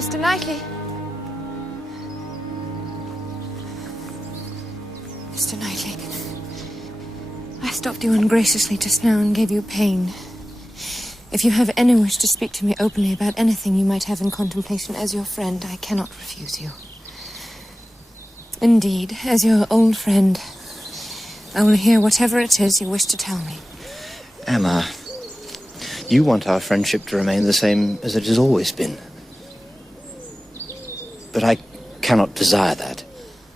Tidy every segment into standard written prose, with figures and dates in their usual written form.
Mr. Knightley. Mr. Knightley. I stopped you ungraciously just now and gave you pain. If you have any wish to speak to me openly about anything you might have in contemplation as your friend, I cannot refuse you. Indeed, as your old friend, I will hear whatever it is you wish to tell me. Emma, you want our friendship to remain the same as it has always been. But I cannot desire that.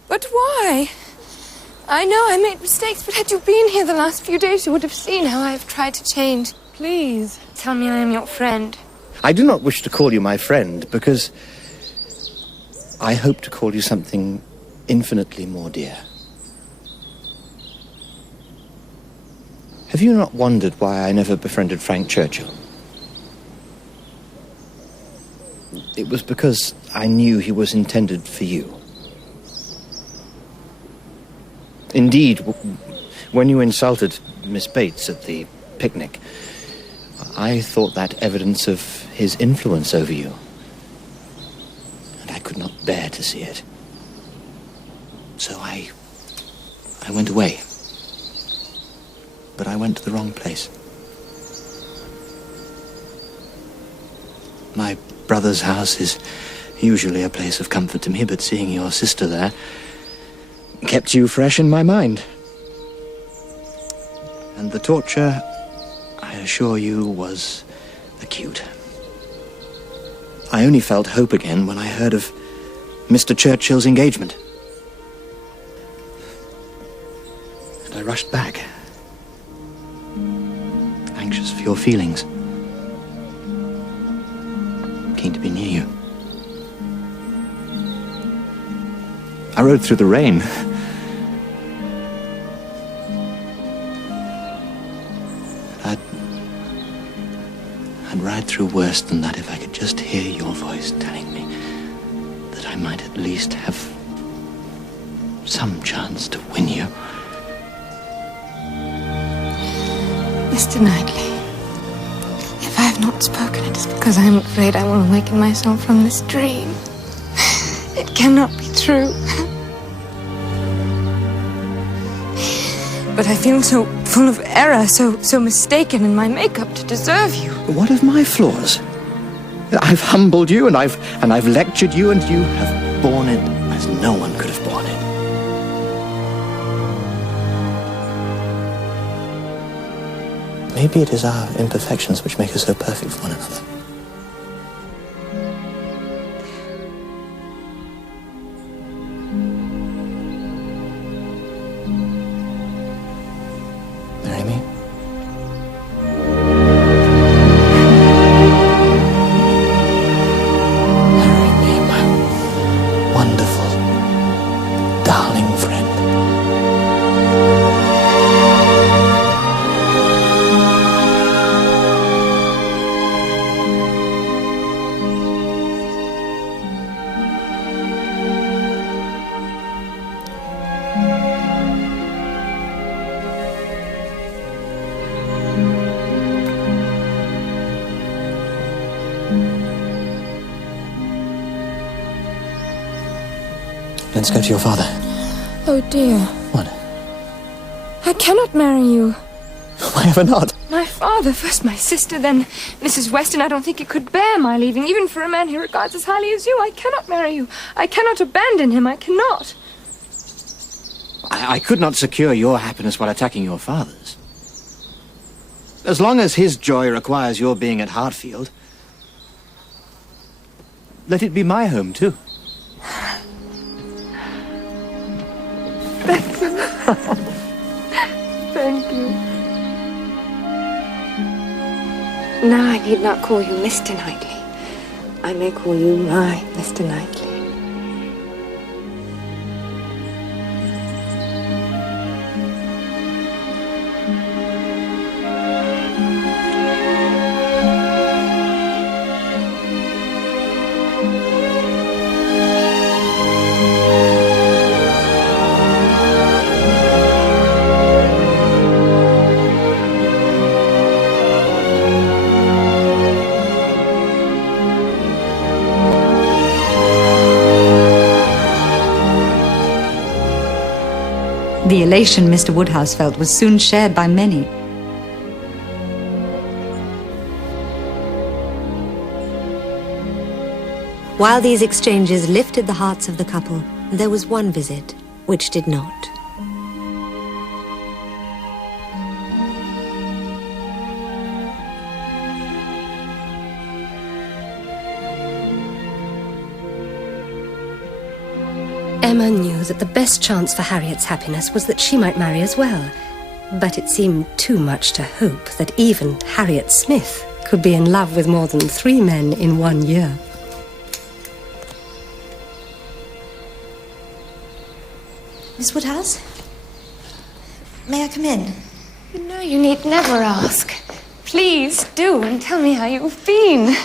But why? I know I made mistakes, but had you been here the last few days, you would have seen how I have tried to change. Please, tell me I am your friend. I do not wish to call you my friend, because I hope to call you something infinitely more dear. Have you not wondered why I never befriended Frank Churchill? It was because I knew he was intended for you. Indeed, when you insulted Miss Bates at the picnic, I thought that evidence of his influence over you. And I could not bear to see it. So I went away. But I went to the wrong place. My brother's house is usually a place of comfort to me, but seeing your sister there kept you fresh in my mind. And the torture, I assure you, was acute. I only felt hope again when I heard of Mr. Churchill's engagement. And I rushed back, anxious for your feelings, keen to be near you. I rode through the rain. I'd ride through worse than that if I could just hear your voice telling me that I might at least have some chance to win you. Mr. Knightley, if I have not spoken, it is because I am afraid I will awaken myself from this dream. It cannot be true. But I feel so full of error, so mistaken in my makeup to deserve you. What of my flaws? I've humbled you, and I've lectured you, and you have borne it as no one could have borne it. Maybe it is our imperfections which make us so perfect for one another. Marry me? Marry me, my wonderful, darling friend. Let's go to your father. Oh, dear. What? I cannot marry you. Why ever not? My father, first my sister, then Mrs. Weston. I don't think he could bear my leaving, even for a man he regards as highly as you. I cannot marry you. I cannot abandon him. I cannot. I could not secure your happiness while attacking your father's. As long as his joy requires your being at Hartfield, let it be my home, too. Thank you. Thank you. Now I need not call you Mr. Knightley. I may call you my Mr. Knightley. The elation Mr. Woodhouse felt was soon shared by many. While these exchanges lifted the hearts of the couple, there was one visit which did not. Emma knew that the best chance for Harriet's happiness was that she might marry as well. But it seemed too much to hope that even Harriet Smith could be in love with more than 3 men in 1 year. Miss Woodhouse? May I come in? You know you need never ask. Please do, and tell me how you've been.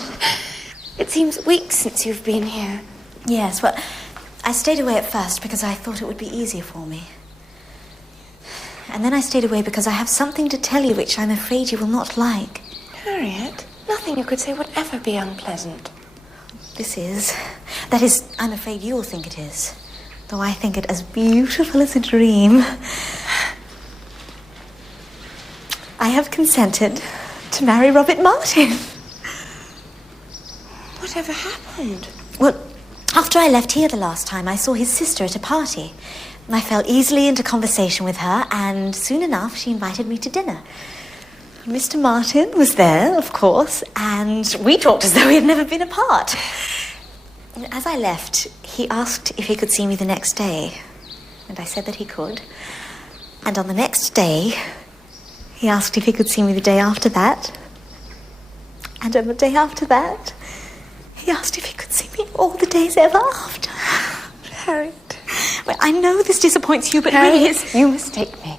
It seems weeks since you've been here. Yes, well, I stayed away at first because I thought it would be easier for me. And then I stayed away because I have something to tell you which I'm afraid you will not like. Harriet, nothing you could say would ever be unpleasant. This is. That is, I'm afraid you'll think it is. Though I think it as beautiful as a dream. I have consented to marry Robert Martin. Whatever happened? Well, after I left here the last time, I saw his sister at a party. I fell easily into conversation with her, and soon enough she invited me to dinner. Mr. Martin was there, of course, and we talked as though we had never been apart. As I left, he asked if he could see me the next day, and I said that he could. And on the next day, he asked if he could see me the day after that. And on the day after that, he asked if he could see me all the days ever after. Harriet. Well, I know this disappoints you, but Harriet, really it's... you mistake me.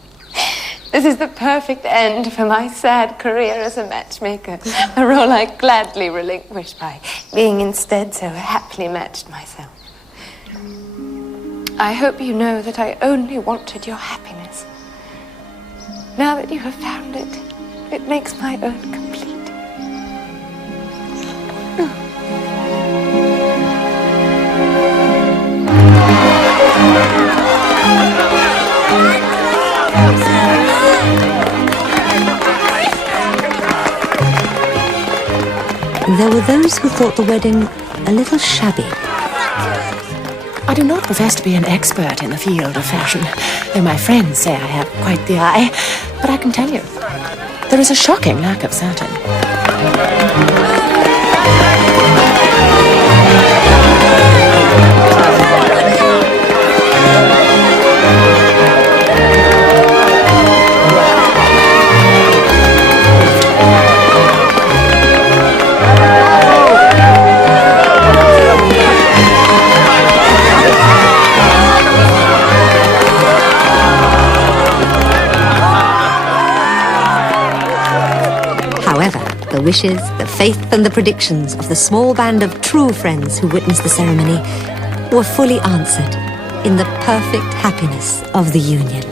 This is the perfect end for my sad career as a matchmaker, a role I gladly relinquished by being instead so happily matched myself. I hope you know that I only wanted your happiness. Now that you have found it, it makes my own complete. There were those who thought the wedding a little shabby. I do not profess to be an expert in the field of fashion, though my friends say I have quite the eye. But I can tell you, there is a shocking lack of satin. The wishes, the faith and the predictions of the small band of true friends who witnessed the ceremony were fully answered in the perfect happiness of the union.